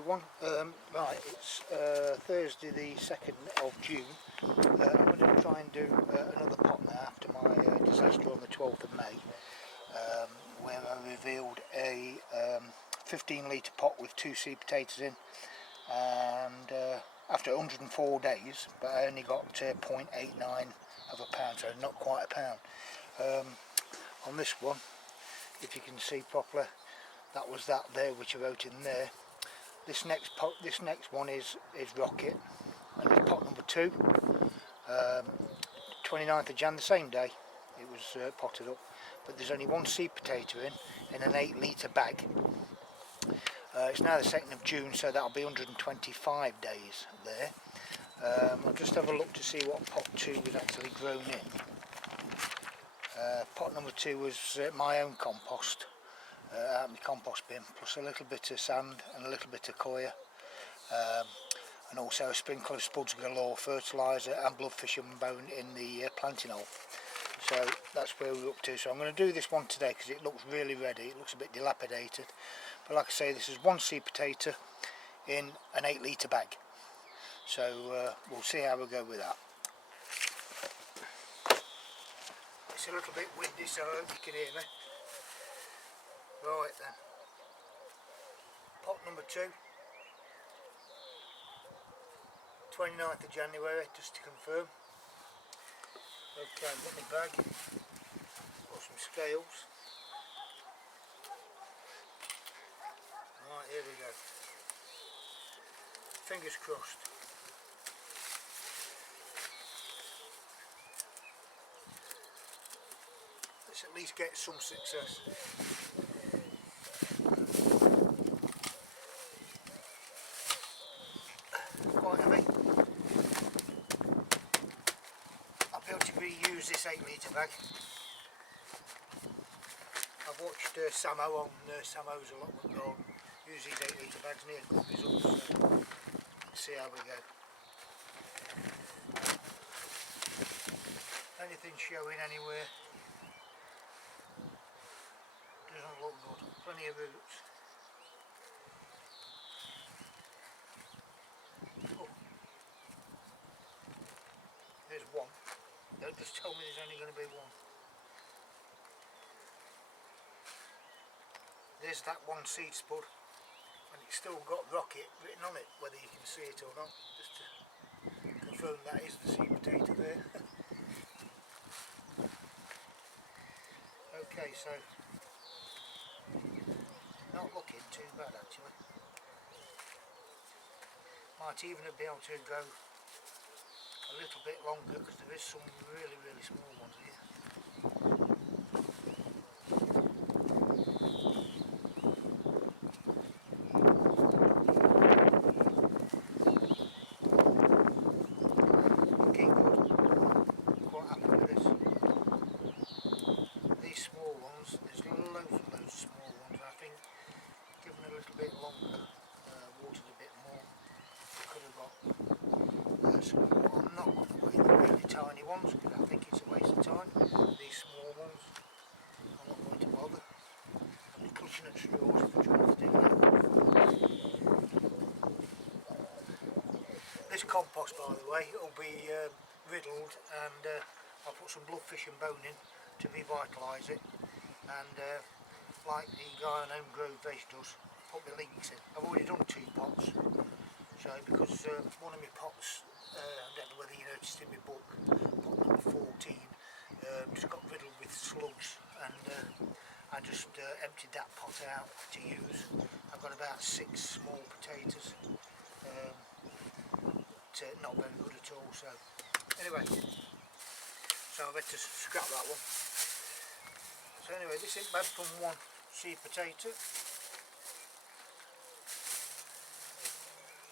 everyone. Right, it's Thursday the 2nd of June. I'm going to try and do another pot now after my disaster on the 12th of May, where I revealed a 15 litre pot with 2 seed potatoes in, and after 104 days, but I only got 0.89 of a pound, so not quite a pound. On this one, if you can see properly, that was that there which I wrote in there. This next one is Rocket, and it's pot number 2. 29th of Jan, the same day it was potted up, but there's only 1 seed potato in an 8 litre bag. It's now the 2nd of June, so that'll be 125 days there. I'll just have a look to see what pot 2 was actually grown in. Pot number 2 was my own compost, out of my compost bin, plus a little bit of sand and a little bit of coir, and also a sprinkle of spuds galore, fertiliser and bloodfish and bone in the planting hole. So that's where we're up to. So I'm going to do this one today because it looks really ready. It looks a bit dilapidated, but like I say, this is 1 seed potato in an 8 litre bag. So we'll see how we go with that. It's a little bit windy, so I hope you can hear me. Right then, pot number 2, 29th of January, just to confirm. Okay, I've got my bag, got some scales. Right, here we go. Fingers crossed. Let's at least get some success. Quite heavy. I'll be able to reuse this 8 litre bag. I've watched Samo on Samo's allotment garden use these 8 litre bags and he had good results, so let's see how we go. Anything showing anywhere doesn't look good. Plenty of roots. Oh, there's one. Don't just tell me there's only going to be one. There's that 1 seed spud, and it's still got Rocket written on it, whether you can see it or not, just to confirm that is the seed potato there. Okay, so not looking too bad actually. Might even be able to go a little bit longer because there is some really small ones here. Looking good. Quite happy with this. These small ones, there's loads of small ones. I think given a little bit longer, watered a bit more, we could have got some more. I'm not going to weigh the really tiny ones because I think it's a waste of time. These small ones, I'm not going to bother. I'll be clutching at straws if I try to do that. This compost, by the way, will be riddled, and I'll put some bloodfish and bone in to revitalise it, and like the guy on Home Grove Veg does, put my links in. I've already done 2 pots, so because one of my pots, I don't know whether you noticed in my book, pot number 14, just got riddled with slugs, and I just emptied that pot out to use. I've got about 6 small potatoes, not very good at all, so anyway, so I've had to scrap that one. So anyway, this isn't bad from 1 seed potato.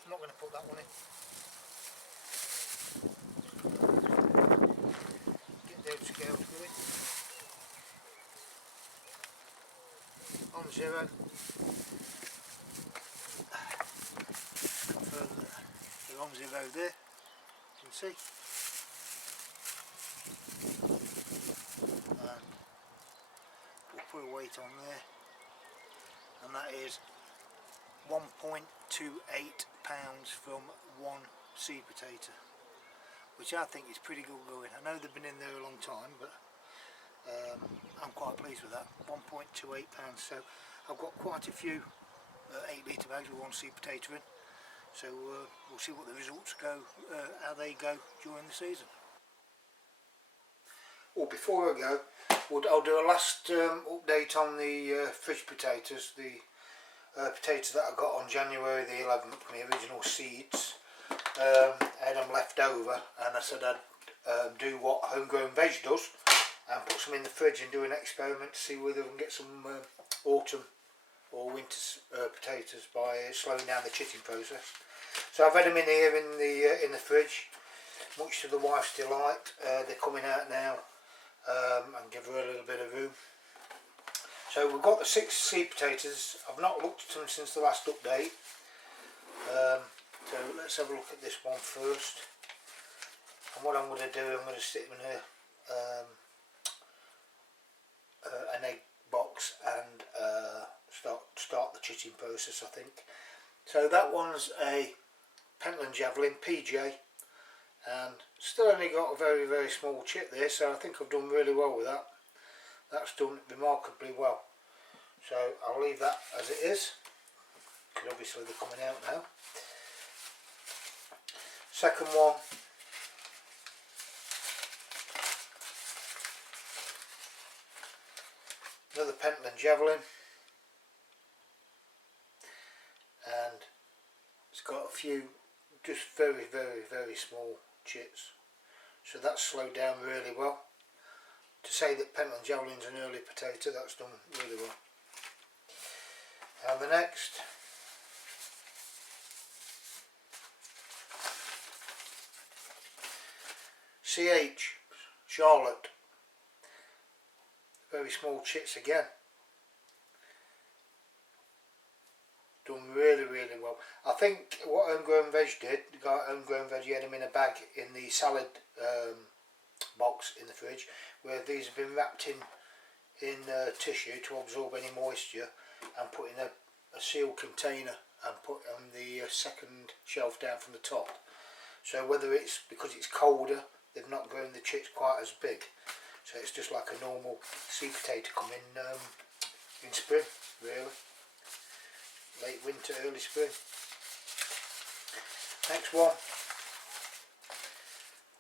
I'm not going to put that one in. Get those scales going. On 0. Confirm that they're on 0 there. You can see. And we'll put a weight on there, and that is 1.28 pounds from one seed potato, which I think is pretty good going. I know they've been in there a long time, but I'm quite pleased with that. 1.28 pounds. So I've got quite a few 8 litre bags with one seed potato in. So we'll see what the results go, how they go during the season. Well, before I go, I'll do a last update on the fridge potatoes, the potatoes that I got on January the 11th, my original seeds. I had them left over, and I said I'd do what homegrown veg does and put some in the fridge and do an experiment to see whether we can get some autumn or winter potatoes by slowing down the chitting process. So I've had them in here in the fridge, much to the wife's delight. They're coming out now, and give her a little bit of room. So we've got the 6 seed potatoes. I've not looked at them since the last update. So let's have a look at this one first. And what I'm going to do, I'm going to stick them in an egg box and start the chitting process, I think. So that one's a Pentland Javelin PJ, and still only got a very, very small chit there, so I think I've done really well with that. That's done remarkably well. So I'll leave that as it is, because obviously they're coming out now. Second one, another Pentland Javelin, and it's got a few just very, very, very small chits, so that's slowed down really well. To say that Pentland Javelin's an early potato, that's done really well. And the next, CH Charlotte, very small chits again, done really, really well. I think what Homegrown Veg did, the guy at Homegrown Veg, he had them in a bag in the salad box in the fridge, where these have been wrapped in tissue to absorb any moisture, and put in a sealed container and put on the second shelf down from the top. So whether it's because it's colder, they've not grown the chits quite as big, so it's just like a normal seed potato coming in spring, really, late winter, early spring. Next one,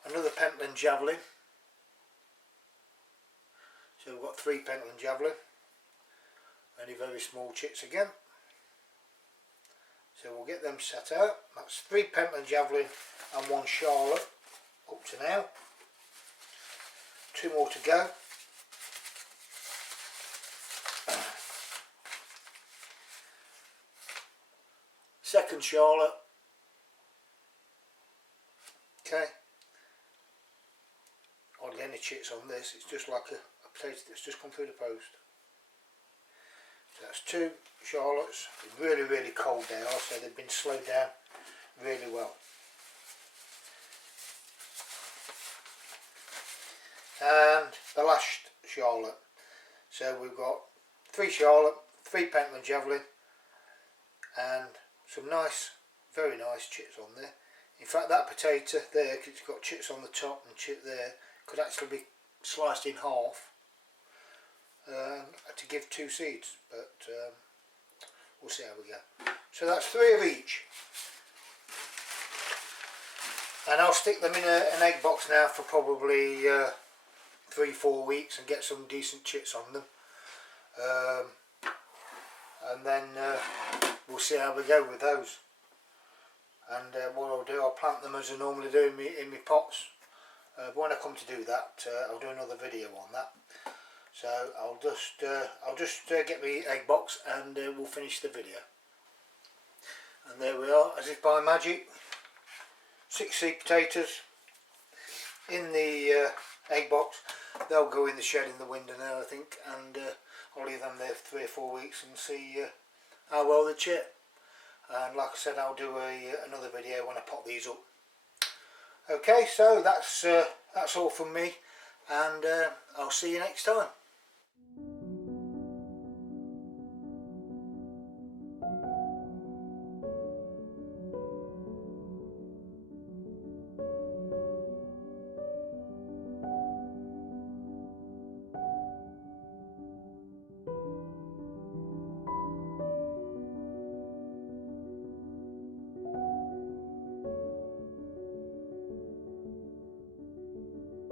another Pentland Javelin. So we've got 3 Pentland Javelin, only very small chits again. So we'll get them set out. That's 3 Pentland Javelin and 1 Charlotte up to now. 2 more to go. Second Charlotte. Okay. Hardly any chits on this, it's just like a potato that's just come through the post. So that's 2 Charlottes. Really, really cold they are, so they've been slowed down really well. And the last Charlotte. So we've got 3 Charlotte, 3 Pentland Javelin, and some nice, very nice chits on there. In fact, that potato there, cause it's got chits on the top and chit there, could actually be sliced in half to give 2 seeds, but we'll see how we go. So that's 3 of each, and I'll stick them in an egg box now for probably 3-4 weeks and get some decent chits on them, and then we'll see how we go with those. And what I'll do, I'll plant them as I normally do in my pots. But when I come to do that, I'll do another video on that. So I'll just get my egg box and we'll finish the video. And there we are, as if by magic, 6 seed potatoes in the egg box. They'll go in the shed in the window now, I think, and I'll leave them there for 3 or 4 weeks and see how well they chit. And like I said, I'll do another video when I pot these up. Okay, so that's all from me, and I'll see you next time.